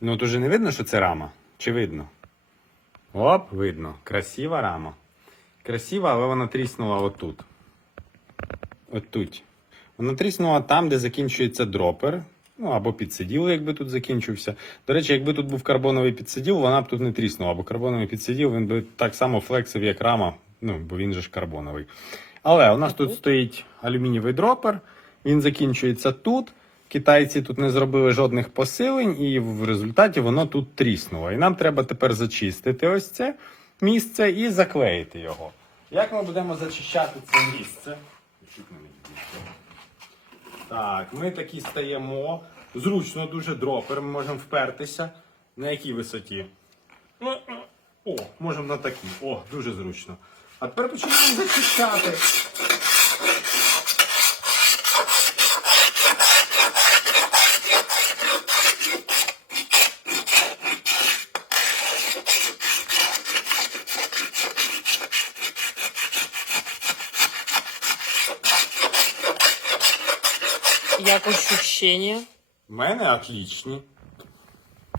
Ну, то же не видно, що це рама? Чи видно? Оп, видно. Красива рама. Красива, але вона тріснула отут. Отут. Вона тріснула там, де закінчується дропер. Ну, або підсиділ, якби тут закінчився. До речі, якби тут був карбоновий підсиділ, вона б тут не тріснула, бо карбоновий підсиділ він би так само флексив, як рама, ну, бо він же ж карбоновий. Але у нас тут стоїть алюмінієвий дропер, він закінчується тут. Китайці тут не зробили жодних посилень, і в результаті воно тут тріснуло. І нам треба тепер зачистити ось це місце і заклеїти його. Як ми будемо зачищати це місце? Так, ми такі стаємо. Зручно дуже дропер, ми можемо впертися. На якій висоті? Ну, О, можемо на такій. О, дуже зручно. А тепер починаємо зачищати. Як ощущення? У мене отлічні.